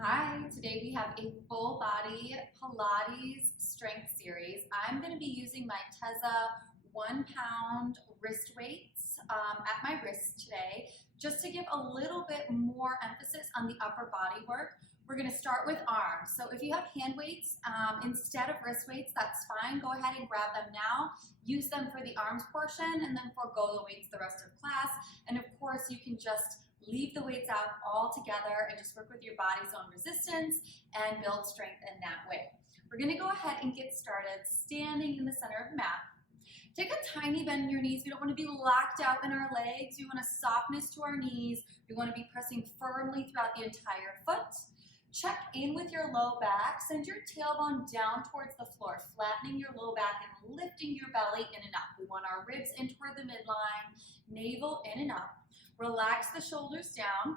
Hi, today we have a full body Pilates strength series. I'm going to be using my Teza 1 pound wrist weights at my wrist today, just to give a little bit more emphasis on the upper body work. We're going to start with arms. So if you have hand weights instead of wrist weights, that's fine. Go ahead and grab them now. Use them for the arms portion and then forego the weights the rest of class. And of course, you can just leave the weights out altogether and just work with your body's own resistance and build strength in that way. We're going to go ahead and get started standing in the center of the mat. Take a tiny bend in your knees. We don't want to be locked out in our legs. We want a softness to our knees. We want to be pressing firmly throughout the entire foot. Check in with your low back. Send your tailbone down towards the floor, flattening your low back and lifting your belly in and up. We want our ribs in toward the midline, navel in and up. Relax the shoulders down.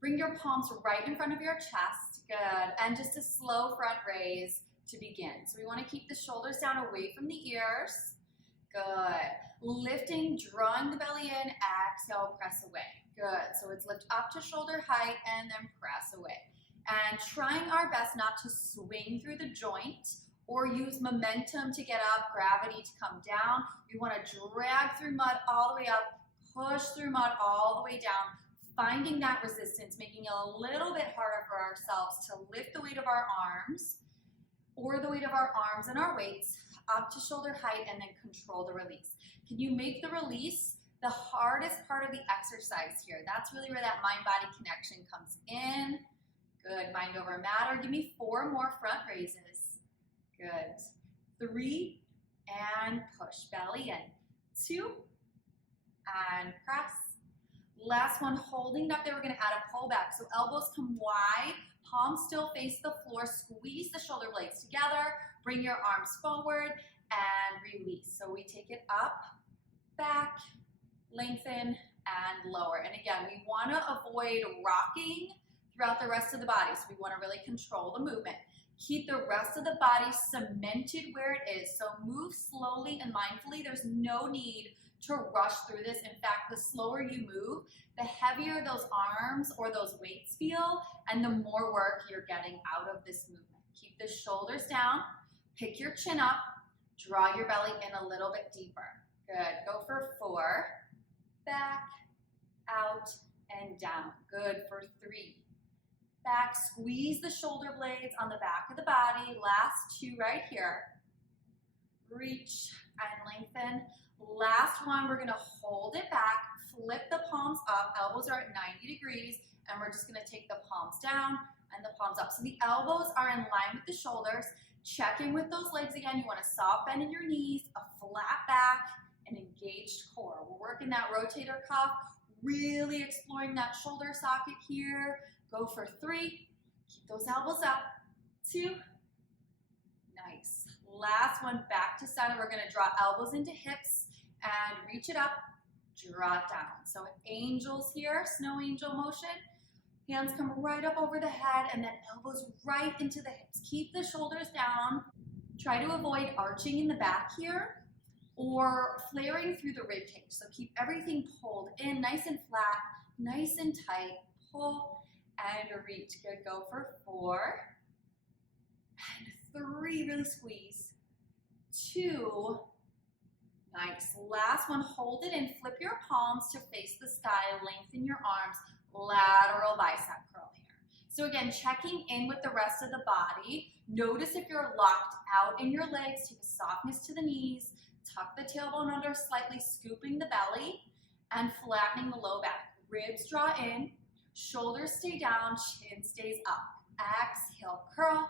Bring your palms right in front of your chest. Good. And just a slow front raise to begin. So we want to keep the shoulders down away from the ears. Good. Lifting, drawing the belly in. Exhale, press away. Good. So it's lift up to shoulder height and then press away. And trying our best not to swing through the joint or use momentum to get up, gravity to come down. We want to drag through mud all the way up. Push through mud all the way down, finding that resistance, making it a little bit harder for ourselves to lift the weight of our arms or the weight of our arms and our weights up to shoulder height and then control the release. Can you make the release the hardest part of the exercise here? That's really where that mind-body connection comes in. Good. Mind over matter. Give me 4 more front raises. Good. 3 and push. Belly in. 2 and press. Last one, holding up there, we're going to add a pullback. So elbows come wide, palms still face the floor, squeeze the shoulder blades together, bring your arms forward and release. So we take it up, back, lengthen, and lower. And again, we want to avoid rocking throughout the rest of the body. So we want to really control the movement. Keep the rest of the body cemented where it is. So move slowly and mindfully. There's no need to rush through this. In fact, the slower you move, the heavier those arms or those weights feel, and the more work you're getting out of this movement. Keep the shoulders down, pick your chin up, draw your belly in a little bit deeper. Good. Go for 4, back, out, and down. Good for 3. Back, squeeze the shoulder blades on the back of the body. Last 2 right here. Reach and lengthen. Last one, we're going to hold it back, flip the palms up, elbows are at 90 degrees, and we're just going to take the palms down and the palms up. So the elbows are in line with the shoulders. Check in with those legs again. You want a soft bend in your knees, a flat back, and engaged core. We're working that rotator cuff, really exploring that shoulder socket here. Go for 3. Keep those elbows up. 2. Nice. Last one, back to center. We're going to draw elbows into hips and reach it up, draw it down. So angels here, snow angel motion. Hands come right up over the head and then elbows right into the hips. Keep the shoulders down. Try to avoid arching in the back here or flaring through the rib cage. So keep everything pulled in, nice and flat, nice and tight. Pull and reach. Good. Go for 4 and 3. Really squeeze. 2. Nice. Last one, hold it and flip your palms to face the sky. Lengthen your arms. Lateral bicep curl here. So again, checking in with the rest of the body. Notice if you're locked out in your legs. Take a softness to the knees. Tuck the tailbone under, slightly scooping the belly and flattening the low back. Ribs draw in. Shoulders stay down. Chin stays up. Exhale, curl.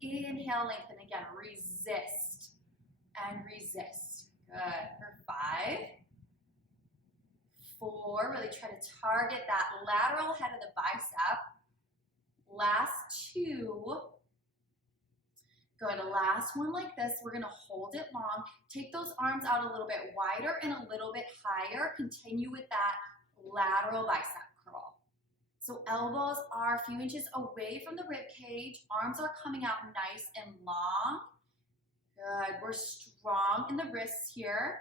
Inhale, lengthen again. Resist and resist. Good. For 5, 4, really try to target that lateral head of the bicep. Last 2. Good. Last one like this. We're going to hold it long. Take those arms out a little bit wider and a little bit higher. Continue with that lateral bicep curl. So elbows are a few inches away from the rib cage. Arms are coming out nice and long. Good. We're strong in the wrists here.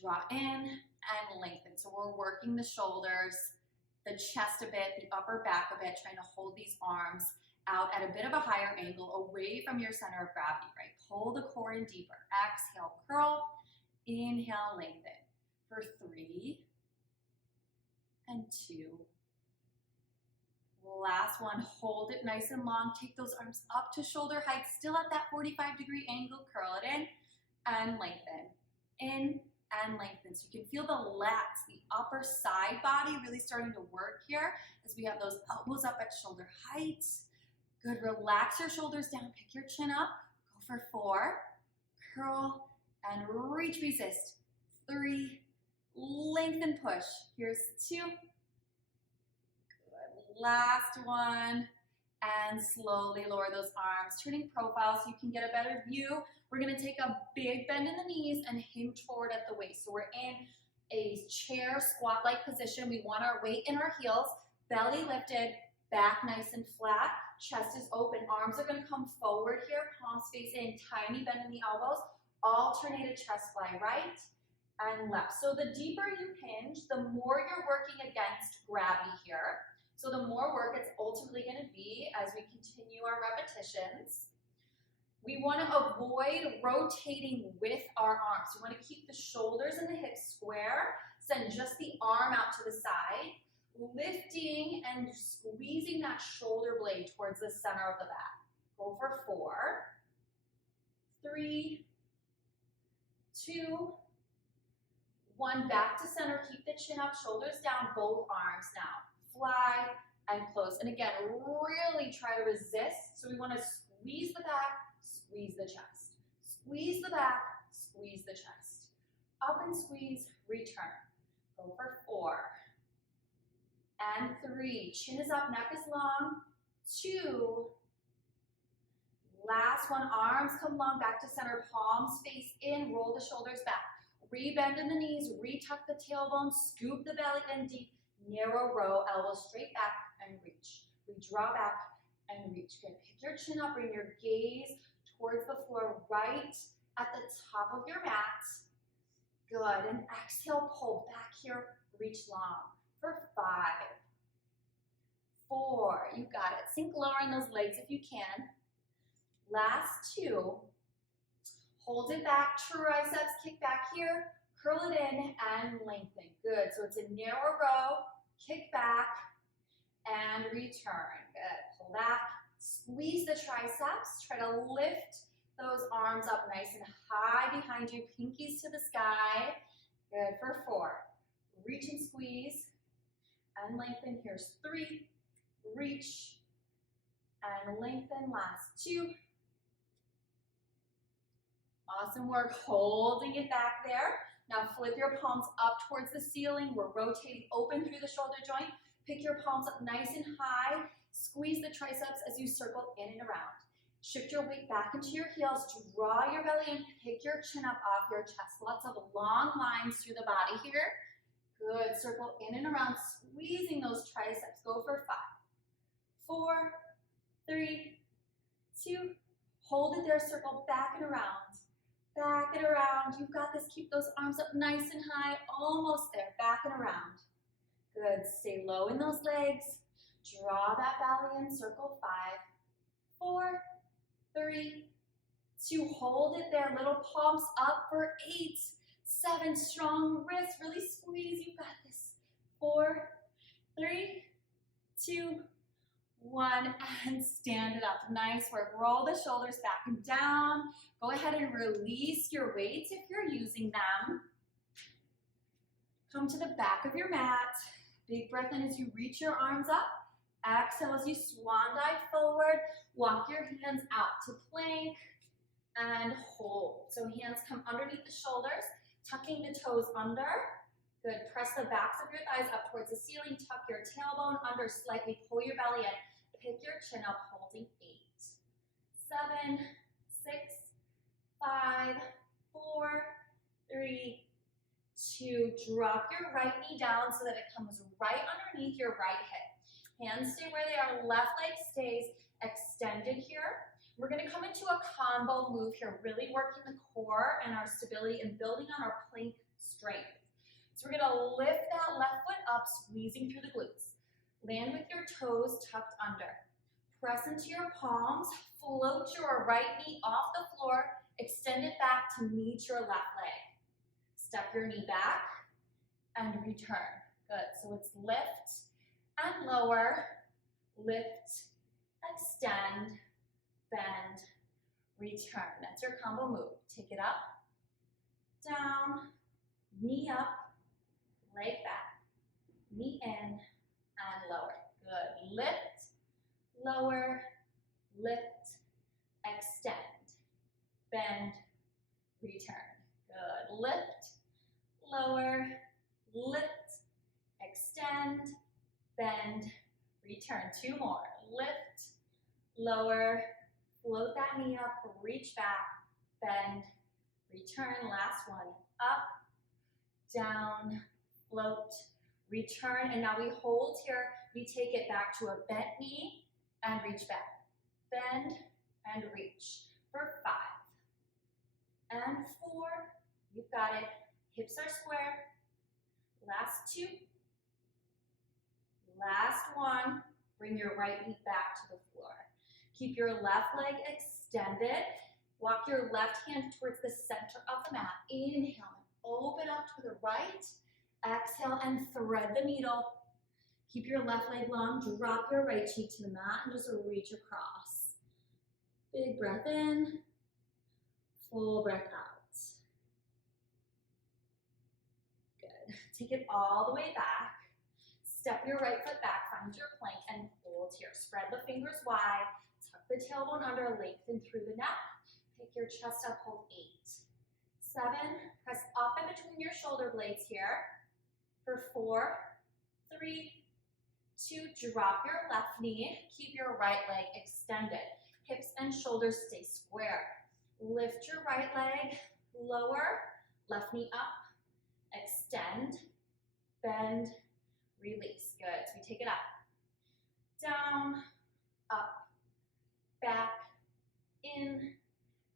Draw in and lengthen. So we're working the shoulders, the chest a bit, the upper back a bit, trying to hold these arms out at a bit of a higher angle away from your center of gravity, right? Pull the core in deeper. Exhale, curl. Inhale, lengthen. For 3 and 2. Last one, hold it nice and long. Take those arms up to shoulder height, still at that 45-degree angle. Curl it in and lengthen. In and lengthen. So you can feel the lats, the upper side body really starting to work here as we have those elbows up at shoulder height. Good, relax your shoulders down, pick your chin up. Go for 4, curl and reach, resist. 3, lengthen, push. Here's 2. Good, last one. And slowly lower those arms, turning profile so you can get a better view. We're gonna take a big bend in the knees and hinge forward at the waist. So we're in a chair squat-like position. We want our weight in our heels, belly lifted, back nice and flat, chest is open. Arms are gonna come forward here, palms facing, tiny bend in the elbows, alternated chest fly right and left. So the deeper you hinge, the more you're working against gravity here. So the more work it's ultimately going to be as we continue our repetitions. We want to avoid rotating with our arms. We want to keep the shoulders and the hips square, send just the arm out to the side, lifting and squeezing that shoulder blade towards the center of the back. Go for 4, 3, 2, 1. Back to center, keep the chin up, shoulders down, both arms now. Fly and close. And again, really try to resist. So we want to squeeze the back, squeeze the chest. Squeeze the back, squeeze the chest. Up and squeeze, return. Go for 4 and 3. Chin is up, neck is long. 2. Last one, arms come long, back to center, palms face in, roll the shoulders back. Rebend in the knees, retuck the tailbone, scoop the belly in deep. Narrow row, elbows straight back and reach. We draw back and reach. Good. Pick your chin up, bring your gaze towards the floor right at the top of your mat. Good. And exhale, pull back here, reach long. For 5, 4, you got it. Sink lower in those legs if you can. Last 2. Hold it back, triceps kick back here. Curl it in and lengthen. Good. So it's a narrow row. Kick back and return. Good. Pull back. Squeeze the triceps. Try to lift those arms up nice and high behind you. Pinkies to the sky. Good. For 4. Reach and squeeze and lengthen. Here's 3. Reach and lengthen. Last 2. Awesome work. Holding it back there. Now flip your palms up towards the ceiling. We're rotating open through the shoulder joint. Pick your palms up nice and high. Squeeze the triceps as you circle in and around. Shift your weight back into your heels. Draw your belly in. Pick your chin up off your chest. Lots of long lines through the body here. Good. Circle in and around, squeezing those triceps. Go for 5, 4, 3, 2. Hold it there. Circle back and around. Back and around. You've got this. Keep those arms up nice and high. Almost there. Back and around. Good. Stay low in those legs. Draw that belly in. Circle 5, 4, 3, 2. Hold it there. Little palms up for 8, 7. Strong wrists. Really squeeze. You've got this. 4, 3, 2, 1. And stand it up. Nice work. Roll the shoulders back and down. Go ahead and release your weights if you're using them. Come to the back of your mat. Big breath in as you reach your arms up. Exhale as you swan dive forward. Walk your hands out to plank and hold. So hands come underneath the shoulders, tucking the toes under. Good. Press the backs of your thighs up towards the ceiling. Tuck your tailbone under slightly. Pull your belly in. Pick your chin up, holding 8, 7, 6, 5, 4, 3, 2. Drop your right knee down so that it comes right underneath your right hip. Hands stay where they are. Left leg stays extended here. We're going to come into a combo move here, really working the core and our stability and building on our plank strength. So we're going to lift that left foot up, squeezing through the glutes. Land with your toes tucked under. Press into your palms, float your right knee off the floor, extend it back to meet your left leg. Step your knee back and return. Good, so it's lift and lower, lift, extend, bend, return. That's your combo move. Take it up, down, knee up, leg back, knee in, and lower. Good, lift, lower, lift, extend, bend, return. Good, lift, lower, lift, extend, bend, return. Two more, lift, lower, float that knee up, reach back, bend, return. Last one, up, down, float, return, and now we hold here. We take it back to a bent knee and reach back. Bend and reach for 5 and 4. You've got it. Hips are square. Last 2. Last 1. Bring your right knee back to the floor. Keep your left leg extended. Walk your left hand towards the center of the mat. Inhale and open up to the right. Exhale and thread the needle. Keep your left leg long. Drop your right cheek to the mat and just reach across. Big breath in. Full breath out. Good. Take it all the way back. Step your right foot back. Find your plank and hold here. Spread the fingers wide. Tuck the tailbone under. Lengthen through the neck. Pick your chest up. Hold 8, 7. Press up in between your shoulder blades here. For 4, 3, 2. Drop your left knee. Keep your right leg extended. Hips and shoulders stay square. Lift your right leg. Lower. Left knee up. Extend. Bend. Release. Good. So we take it up. Down. Up. Back. In.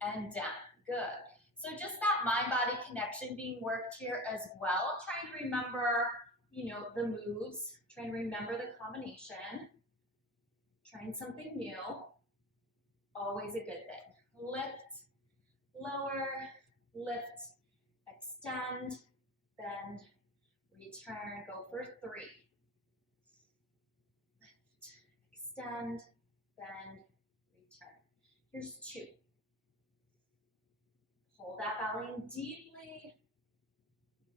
And down. Good. So just that mind-body connection being worked here as well. Trying to remember, the moves. Trying to remember the combination. Trying something new. Always a good thing. Lift, lower, lift, extend, bend, return. Go for 3. Lift, extend, bend, return. Here's 2. Pull that belly in deeply.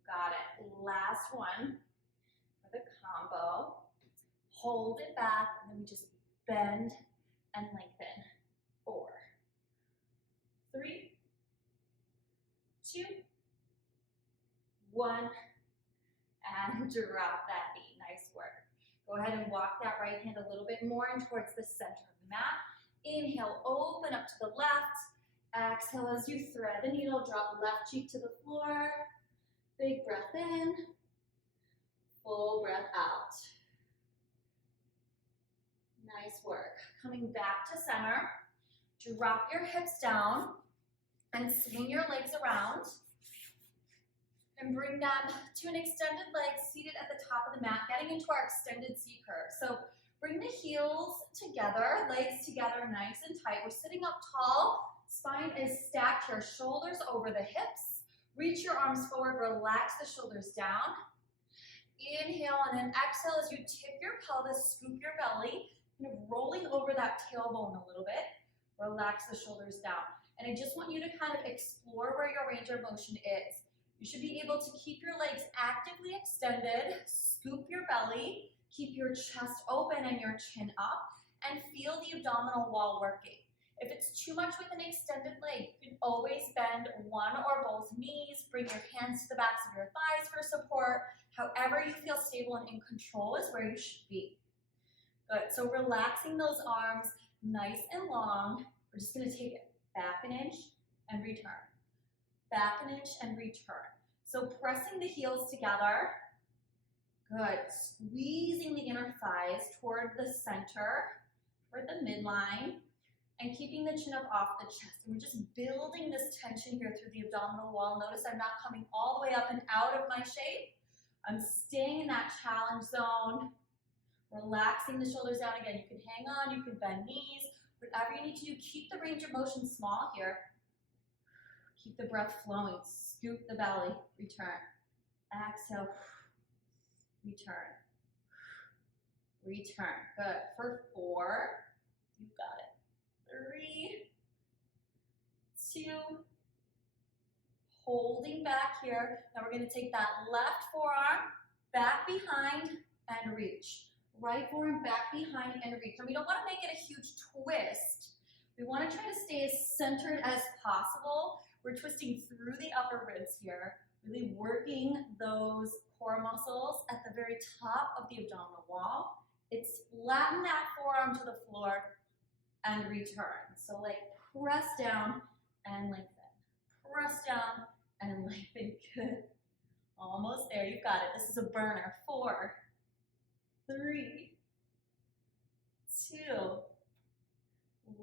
Got it. Last one for the combo. Hold it back, and then we just bend and lengthen. 4, 3, 2, 1, and drop that knee. Nice work. Go ahead and walk that right hand a little bit more in towards the center of the mat. Inhale, open up to the left. Exhale as you thread the needle, drop left cheek to the floor. Big breath in, full breath out. Nice work. Coming back to center, drop your hips down and swing your legs around. And bring them to an extended leg seated at the top of the mat, getting into our extended C curve. So bring the heels together, legs together nice and tight. We're sitting up tall, spine is stacked here, shoulders over the hips. Reach your arms forward, relax the shoulders down. Inhale and then exhale as you tip your pelvis, scoop your belly, kind of rolling over that tailbone a little bit. Relax the shoulders down. And I just want you to kind of explore where your range of motion is. You should be able to keep your legs actively extended, scoop your belly, keep your chest open and your chin up, and feel the abdominal wall working. If it's too much with an extended leg, you can always bend one or both knees, bring your hands to the backs of your thighs for support. However you feel stable and in control is where you should be. Good, so relaxing those arms nice and long. We're just gonna take it back an inch and return. Back an inch and return. So pressing the heels together. Good. Squeezing the inner thighs toward the center, toward the midline, and keeping the chin up off the chest. And we're just building this tension here through the abdominal wall. Notice I'm not coming all the way up and out of my shape. I'm staying in that challenge zone. Relaxing the shoulders down again. You can hang on, you can bend knees, whatever you need to do. Keep the range of motion small here. Keep the breath flowing. Scoop the belly. Return. Exhale. Return. Return. Good. For 4. You got it. 3, 2. Holding back here. Now we're going to take that left forearm back behind and reach. Right forearm back behind and reach. And we don't want to make it a huge twist. We want to try to stay as centered as possible. We're twisting through the upper ribs here, really working those core muscles at the very top of the abdominal wall. It's flatten that forearm to the floor and return. So like press down and lengthen. Press down and lengthen. Good. Almost there. You got it. This is a burner. 4, 3, 2.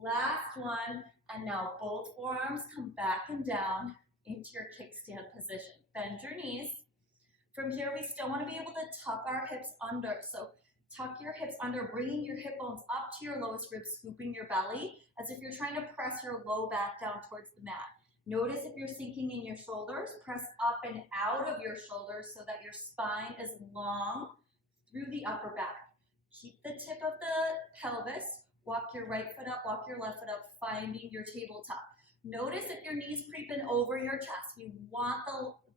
Last one. And now both forearms come back and down into your kickstand position. Bend your knees. From here, we still want to be able to tuck our hips under. So tuck your hips under, bringing your hip bones up to your lowest ribs, scooping your belly as if you're trying to press your low back down towards the mat. Notice if you're sinking in your shoulders, press up and out of your shoulders so that your spine is long through the upper back. Keep the tip of the pelvis. Walk your right foot up, walk your left foot up, finding your tabletop. Notice if your knees creeping over your chest. We want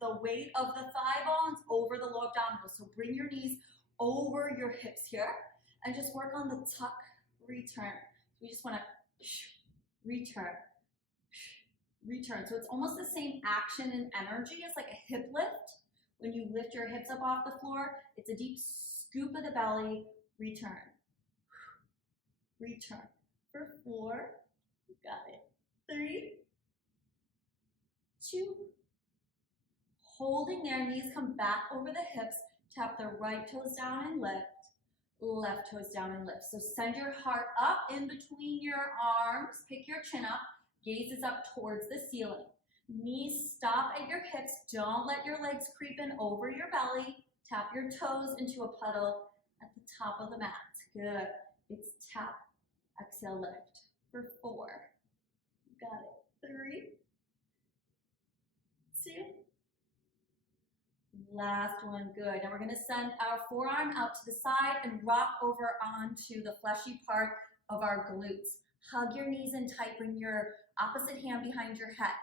the weight of the thigh bones over the low abdominals. So bring your knees over your hips here and just work on the tuck, return. We just want to return, return. So it's almost the same action and energy as like a hip lift. When you lift your hips up off the floor, it's a deep scoop of the belly, return. Return. For 4, you got it. 3, 2. Holding there, knees come back over the hips. Tap the right toes down and lift. Left toes down and lift. So send your heart up in between your arms. Pick your chin up. Gaze is up towards the ceiling. Knees stop at your hips. Don't let your legs creep in over your belly. Tap your toes into a puddle at the top of the mat. Good. It's tap. Exhale, lift. For 4. Got it. 3, 2. Last one. Good. Now we're going to send our forearm out to the side and rock over onto the fleshy part of our glutes. Hug your knees in tight. Bring your opposite hand behind your head.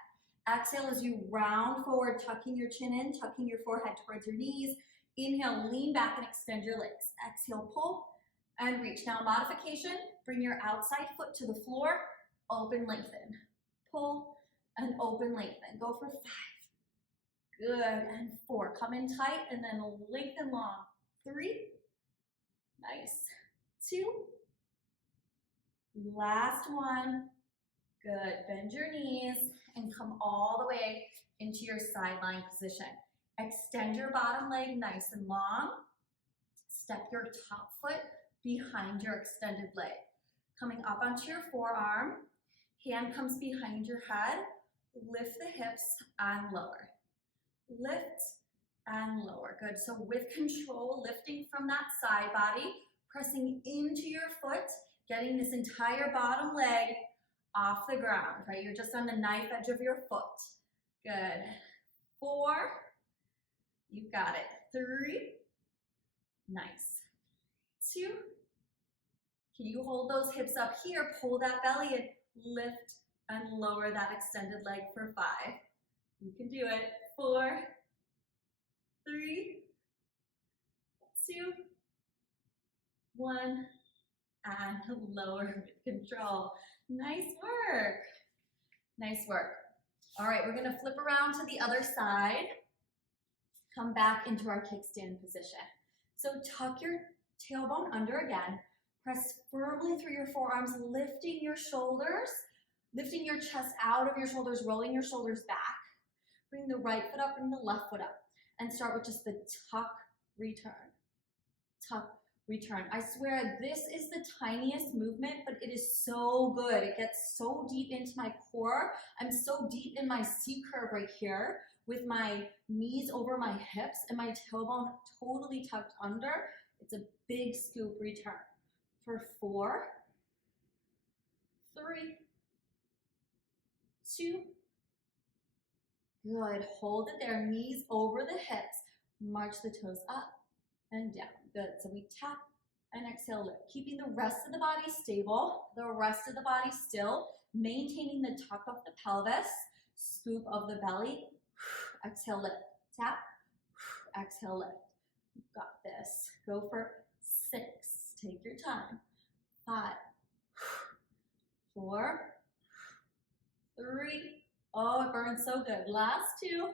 Exhale as you round forward, tucking your chin in, tucking your forehead towards your knees. Inhale, lean back and extend your legs. Exhale, pull and reach. Now modification, bring your outside foot to the floor, open, lengthen. Pull and open, lengthen. Go for 5. Good, and 4. Come in tight and then lengthen long. 3. Nice. 2. Last one. Good. Bend your knees and come all the way into your sideline position. Extend your bottom leg nice and long. Step your top foot behind your extended leg. Coming up onto your forearm. Hand comes behind your head. Lift the hips and lower. Lift and lower. Good. So with control, lifting from that side body, pressing into your foot, getting this entire bottom leg off the ground, right? You're just on the knife edge of your foot. Good. 4. You got it. 3. Nice. 2. Can you hold those hips up here? Pull that belly in. Lift and lower that extended leg for 5. You can do it. 4, 3, 2, 1, and lower with control. Nice work. Nice work. All right, we're gonna flip around to the other side. Come back into our kickstand position. So tuck your tailbone under again. Press firmly through your forearms, lifting your shoulders, lifting your chest out of your shoulders, rolling your shoulders back. Bring the right foot up, bring the left foot up. And start with just the tuck, return. Tuck, return. I swear this is the tiniest movement, but it is so good. It gets so deep into my core. I'm so deep in my C curve right here with my knees over my hips and my tailbone totally tucked under. It's a big scoop return. For 4, 3, 2, good. Hold it there, knees over the hips. March the toes up and down. Good. So we tap and exhale, lift. Keeping the rest of the body stable, the rest of the body still, maintaining the tuck of the pelvis, scoop of the belly. Exhale, lift. Tap. Exhale, lift. You've got this. Go for 6. Take your time. 5, 4, 3. Oh, it burns so good. Last 2.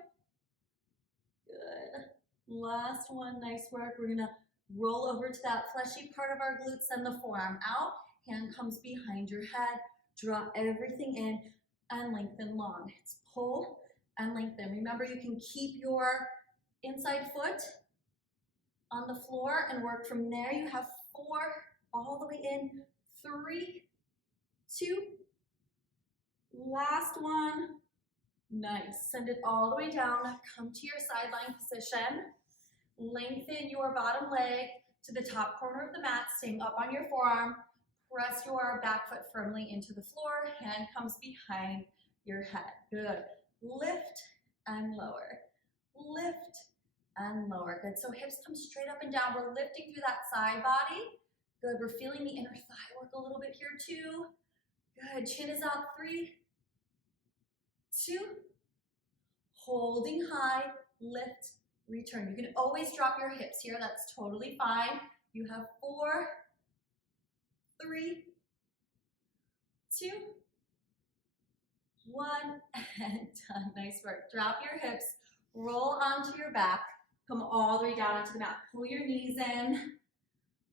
Good. Last one. Nice work. We're going to roll over to that fleshy part of our glutes, send the forearm out. Hand comes behind your head. Draw everything in and lengthen long. It's pull and lengthen. Remember, you can keep your inside foot on the floor and work from there. You have 4, all the way in. 3, 2. Last one. Nice. Send it all the way down. Come to your sideline position. Lengthen your bottom leg to the top corner of the mat, staying up on your forearm. Press your back foot firmly into the floor. Hand comes behind your head. Good. Lift and lower. Lift and lower. Good. So hips come straight up and down. We're lifting through that side body. Good. We're feeling the inner thigh work a little bit here too. Good. Chin is up. 3, 2. Holding high. Lift. Return. You can always drop your hips here. That's totally fine. You have 4, 3, 2, 1, and done. Nice work. Drop your hips. Roll onto your back. Come all the way down onto the mat. Pull your knees in.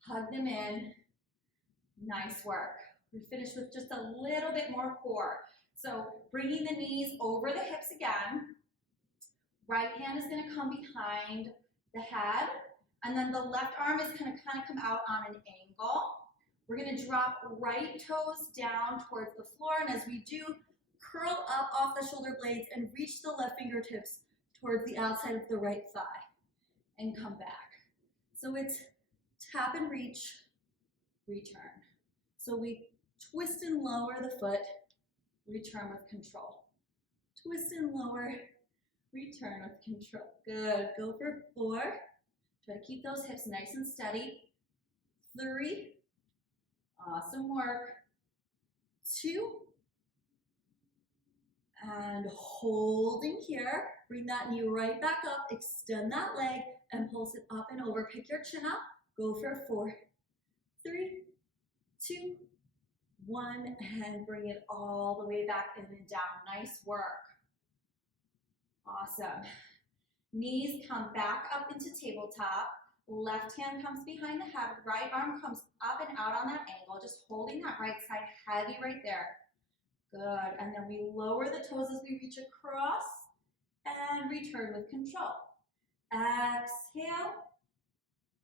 Hug them in. Nice work. We finish with just a little bit more core. So bringing the knees over the hips again. Right hand is going to come behind the head, and then the left arm is going to kind of come out on an angle. We're going to drop right toes down towards the floor, and as we do, curl up off the shoulder blades and reach the left fingertips towards the outside of the right thigh, and come back. So it's tap and reach, return. So we twist and lower the foot, return with control. Twist and lower, return with control. Good. Go for 4. Try to keep those hips nice and steady. 3. Awesome work. 2. And holding here. Bring that knee right back up. Extend that leg and pulse it up and over. Pick your chin up. Go for 4, 3, 2, 1. And bring it all the way back in and down. Nice work. Awesome. Knees come back up into tabletop. Left hand comes behind the head. Right arm comes up and out on that angle. Just holding that right side heavy right there. Good. And then we lower the toes as we reach across and return with control. Exhale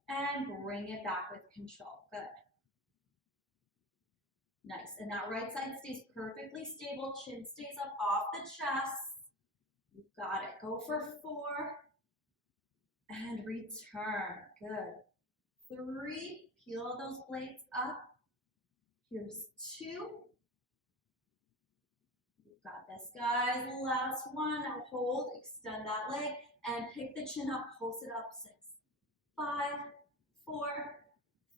and bring it back with control. Good. Nice. And that right side stays perfectly stable. Chin stays up off the chest. You got it. Go for 4 and return. Good. 3. Peel those blades up. Here's 2. You got this, guys. Last one. Now hold. Extend that leg and pick the chin up. Pulse it up. 6, 5, 4,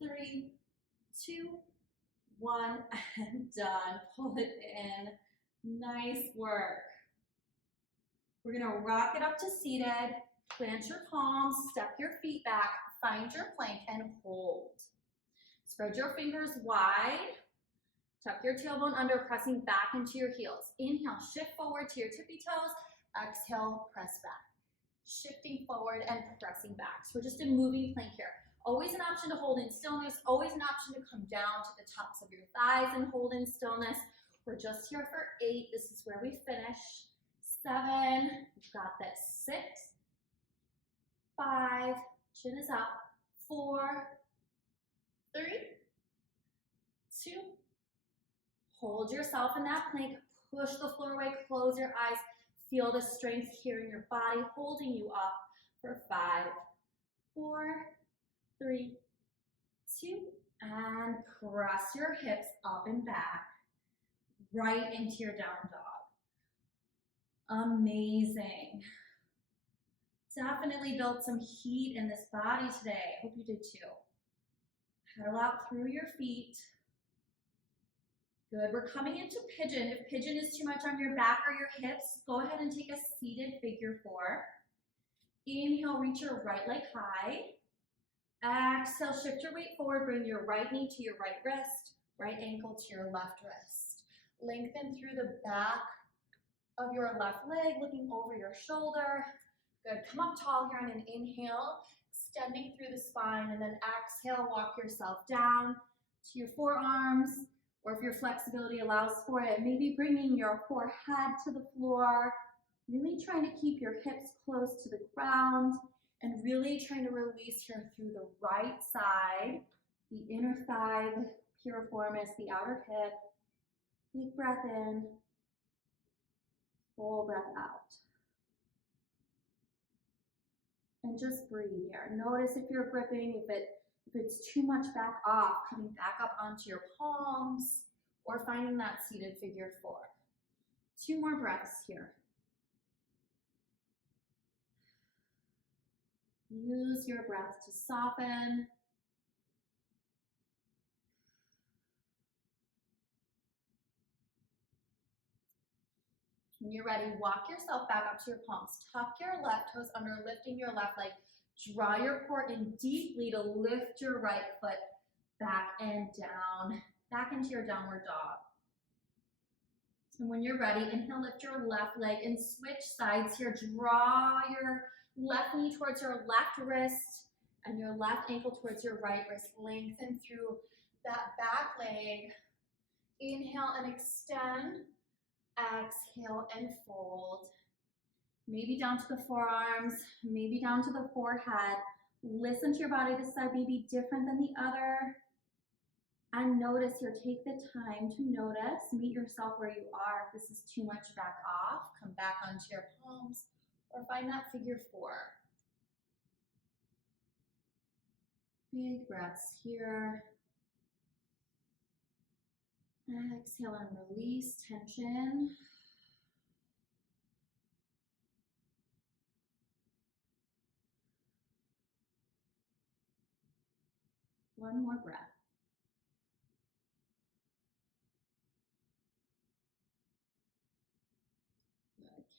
3, 2, 1, and done. Pull it in. Nice work. We're going to rock it up to seated, plant your palms, step your feet back, find your plank, and hold. Spread your fingers wide, tuck your tailbone under, pressing back into your heels. Inhale, shift forward to your tippy toes. Exhale, press back. Shifting forward and pressing back. So we're just in moving plank here. Always an option to hold in stillness, always an option to come down to the tops of your thighs and hold in stillness. We're just here for 8. This is where we finish. 7, you've got this. 6, 5, chin is up. 4, 3, 2, hold yourself in that plank. Push the floor away, close your eyes. Feel the strength here in your body holding you up for 5, 4, 3, 2, and press your hips up and back, right into your down dog. Amazing. Definitely built some heat in this body today. Hope you did too. Pedal out through your feet. Good. We're coming into pigeon. If pigeon is too much on your back or your hips, go ahead and take a seated figure 4. Inhale, reach your right leg high. Exhale, shift your weight forward. Bring your right knee to your right wrist, right ankle to your left wrist. Lengthen through the back of your left leg, looking over your shoulder. Good. Come up tall here on an inhale, extending through the spine, and then exhale, walk yourself down to your forearms, or if your flexibility allows for it, maybe bringing your forehead to the floor, really trying to keep your hips close to the ground, and really trying to release here through the right side, the inner thigh, the piriformis, the outer hip. Big breath in, full breath out. And just breathe here. Notice if you're gripping, if it's too much back off, coming back up onto your palms, or finding that seated figure 4. 2 more breaths here. Use your breath to soften. When you're ready, walk yourself back up to your palms. Tuck your left toes under, lifting your left leg. Draw your core in deeply to lift your right foot back and down, back into your downward dog. And when you're ready, inhale, lift your left leg and switch sides here. Draw your left knee towards your left wrist and your left ankle towards your right wrist. Lengthen through that back leg. Inhale and extend. Exhale and fold. Maybe down to the forearms, maybe down to the forehead. Listen to your body. This side may be different than the other. And notice here, take the time to notice, meet yourself where you are. If this is too much back off, come back onto your palms or find that figure 4. Big breaths here. Exhale and release tension. One more breath.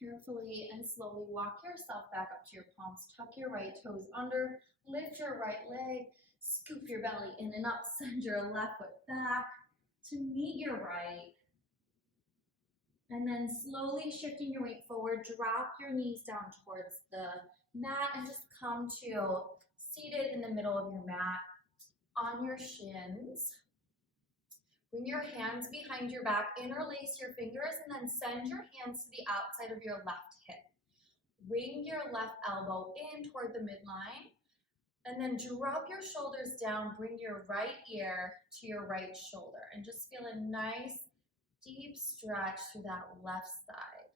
Carefully and slowly walk yourself back up to your palms. Tuck your right toes under, lift your right leg, scoop your belly in and up, send your left foot back to meet your right. And then slowly shifting your weight forward, drop your knees down towards the mat and just come to seated in the middle of your mat on your shins. Bring your hands behind your back, interlace your fingers, and then send your hands to the outside of your left hip. Bring your left elbow in toward the midline, and then drop your shoulders down. Bring your right ear to your right shoulder, and just feel a nice, deep stretch through that left side.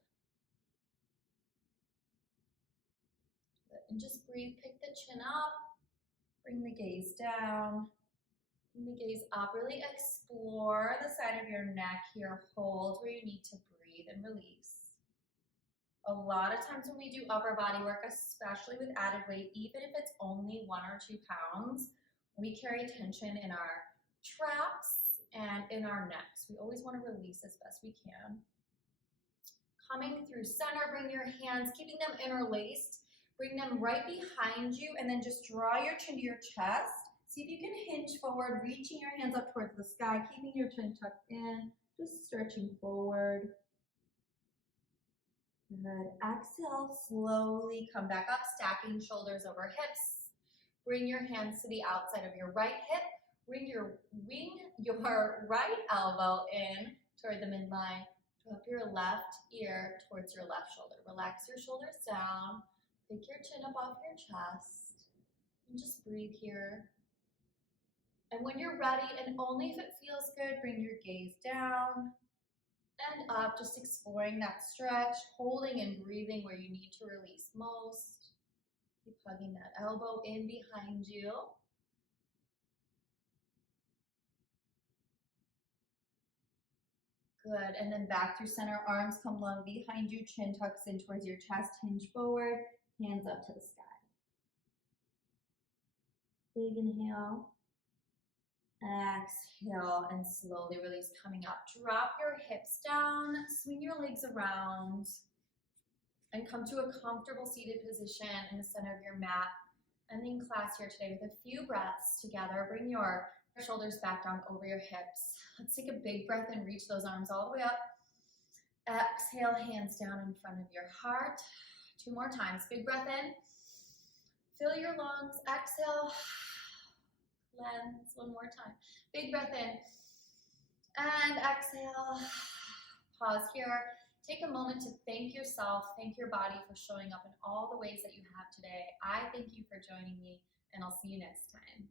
Good. And just breathe, pick the chin up, bring the gaze down. Bring the gaze up, really explore the side of your neck here. Hold where you need to breathe and release. A lot of times when we do upper body work, especially with added weight, even if it's only 1 or 2 pounds, we carry tension in our traps and in our necks. We always want to release as best we can. Coming through center, bring your hands, keeping them interlaced, bring them right behind you, and then just draw your chin to your chest. See if you can hinge forward, reaching your hands up towards the sky, keeping your chin tucked in, just stretching forward. Good. Exhale, slowly come back up, stacking shoulders over hips. Bring your hands to the outside of your right hip. Wing your right elbow in toward the midline. Drop your left ear towards your left shoulder. Relax your shoulders down. Pick your chin up off your chest. And just breathe here. And when you're ready, and only if it feels good, bring your gaze down and up, just exploring that stretch, holding and breathing where you need to release most. Keep hugging that elbow in behind you. Good, and then back through center, arms come long behind you, chin tucks in towards your chest, hinge forward, hands up to the sky. Big inhale. Exhale and slowly release, coming up. Drop your hips down, swing your legs around, and come to a comfortable seated position in the center of your mat. Ending class here today with a few breaths together. Bring your shoulders back down over your hips. Let's take a big breath and reach those arms all the way up. Exhale, hands down in front of your heart. 2 more times. Big breath in. Fill your lungs. Exhale. Cleanse. 1 more time. Big breath in. And exhale. Pause here. Take a moment to thank yourself, thank your body for showing up in all the ways that you have today. I thank you for joining me, and I'll see you next time.